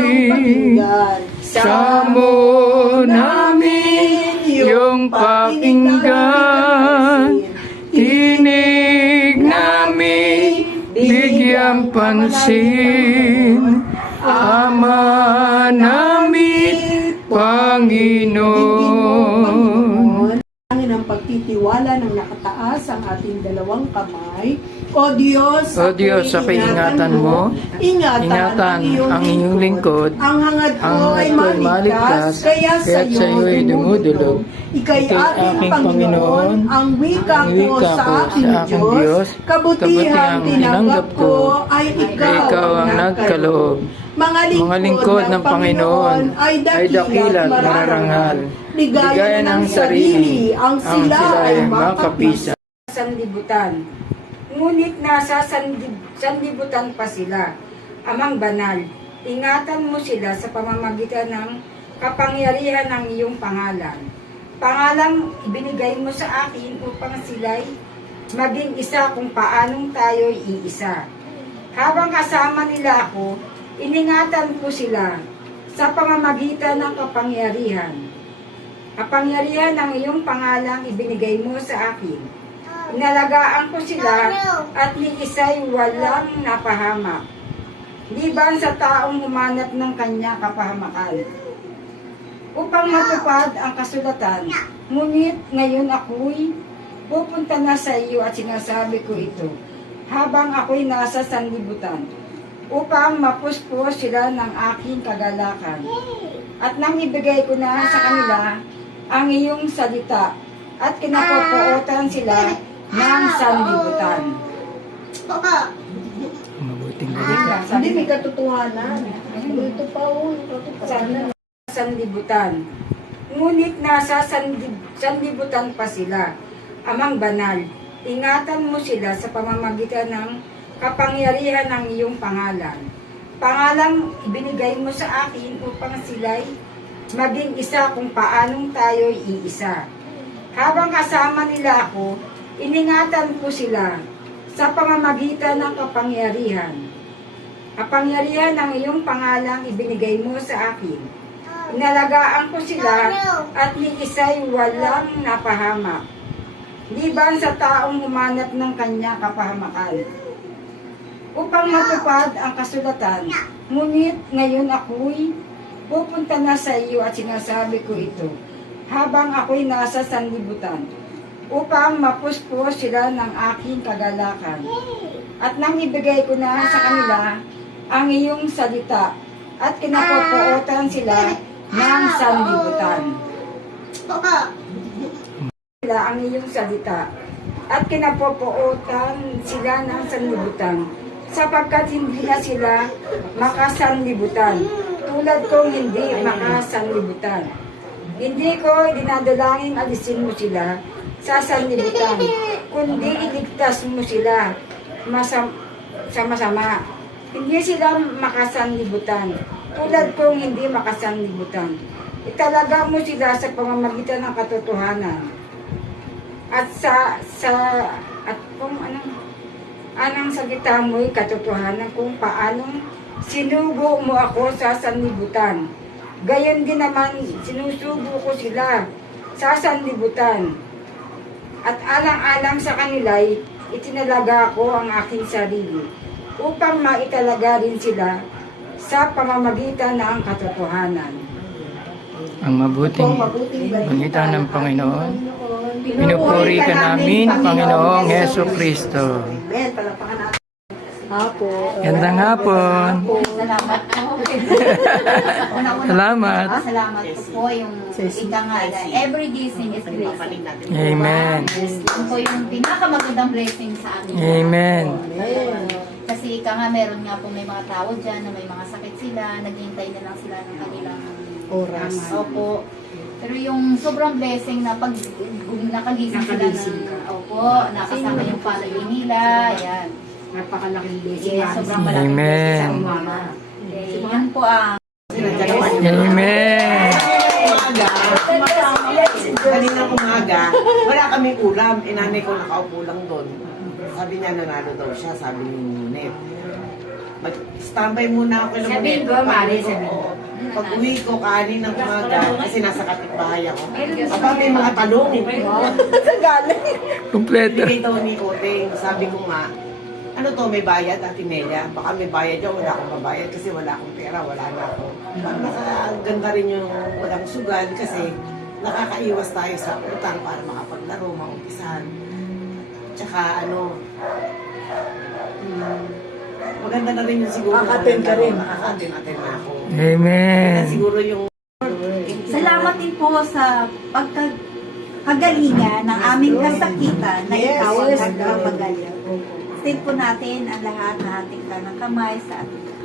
pakinggan. Samo namin yung pakinggan. Tinig namin bigyang pansin. Ama namin, Panginoon. Angin ang pagtitiwala ng nakataas ang ating dalawang kamay. O Diyos, O Diyos, sa ako'y ingatan mo, ingatan, ingatan ang iyong lingkod, Ang hangad ko ang ay maligtas, maligtas, kaya sa iyo'y iyo'y dumudulog. Ika'y aking aking Panginoon, Panginoon, ang wika ang ko wika sa ko aking Diyos, kabutihang tinanggap ko ay ikaw, ikaw ang nagkaloob. Mga lingkod, Mga lingkod ng Panginoon ay ay dakilat mararangal. Ligaya ng sarili, ang sila ay makapisa. sanlibutan. Ngunit nasa sandib- pa sila, amang banal. Ingatan mo sila sa pamamagitan ng kapangyarihan ng iyong pangalan. Pangalang ibinigay mo sa akin upang sila'y maging isa kung paanong tayo'y iisa. Habang kasama nila ako, iningatan ko sila sa pamamagitan ng kapangyarihan. Kapangyarihan ng iyong pangalang ibinigay mo sa akin. Inalagaan ko sila at ni isa'y walang napahamak. Liban sa taong humanap ng kanya kapahamakan. Upang matupad ang kasulatan, ngunit ngayon ako'y pupunta na sa iyo at sinasabi ko ito, habang ako'y nasa sanlibutan, upang mapuspos sila ng aking kagalakan. At nang ibigay ko na sa kanila ang iyong salita, at kinapopootan sila ng sanlibutan. Mabuting gabi. Hindi may katotohanan. Ito pa oh, katotohanan. sanlibutan. Ngunit nasa sandib- sanlibutan pa sila, amang banal. Ingatan mo sila sa pamamagitan ng kapangyarihan ng iyong pangalan. Pangalang ibinigay mo sa akin upang sila'y maging isa kung paanong tayo'y iisa. Habang kasama nila ako, iningatan ko sila sa pamamagitan ng kapangyarihan. Kapangyarihan ng iyong pangalang ibinigay mo sa akin. Inalagaan ko sila at ni isa'y walang napahamak. Liban sa taong humanap ng kanya kapahamakan. Upang matupad ang kasulatan, ngunit ngayon ako'y pupunta na sa iyo at sinasabi ko ito, habang ako'y nasa sanlibutan, upang mapuspos sila ng aking kagalakan. At nang ibigay ko na sa kanila ang iyong salita, at kinapopootan sila ng sanlibutan. Sila ang iyong salita, at kinapopootan sila ng sanlibutan, sapagkat hindi na sila makasanlibutan, tulad kong hindi makasanlibutan. Hindi ko dinadalangin alisin mo sila sa sanlibutan, kundi iligtas mo sila masam sa masama. Hindi sila makasanlibutan, tulad kong hindi makasanlibutan. Italaga mo sila sa pamamagitan ng katotohanan. At sa sa at kung anong anong salita mo'y katotohanan kung paanong sinugo mo ako sa sanlibutan. Gayon din naman sinusugo ko sila sa sanlibutan. At alang-alang sa kanila'y itinalaga ko ang aking sarili upang maitalaga rin sila sa pamamagitan ng katotohanan. Ang mabuting balita ng Panginoon. Pinupuri ka namin, Panginoong Yeso Kristo. Amen. Palapakan natin. Apo. Gandang hapon. Salamat po. Una-una Salamat. po, salamat po po yung ika nga every blessing is blessing. Amen. Yun po yung pinakamagandang blessing sa amin. Amen. Kasi ika nga meron nga po may mga tao dyan na may mga sakit sila, naghihintay na lang sila ng kanilang Oras. Opo. Pero yung sobrang blessing na pag nakagising sila ng, opo, nakasama yung family nila, yan. Napakalaking blessing. Yes, sobrang malaking Amen. blessing sa umama. Okay, yan po ang Amen. Kanina umaga, wala kaming ulam. Inanay ko nakaupo lang doon. Sabi niya nanalo daw siya, sabi ni Nunit. Mag-standby muna ako Sabihin ko, Mari, sabihin ko. Pag uwi ko, kanin ng umaga, kasi nasa kapitbahay ako. Aba, may mga talong. Kompleto. Bigay daw ni Oteng, sabi ko nga, ano to, may bayad, Ate Nelia? Baka may bayad dyan, wala akong babayad kasi wala akong pera, wala na ako. Nakaganda rin yung walang sugal kasi nakakaiwas tayo sa utang para makapaglaro, maumpisahan. Tsaka ano, hmm, maganda na rin yung siguro. Nakaka-attend ka rin. Nakaka-attend na ako. Amen. Kaya siguro yung Salamat din po sa pagkagalingan ng aming kasakitan na Yes, ikaw ang yes. nagpapagaling. Stay po natin ang lahat na ating kanang kamay sa ating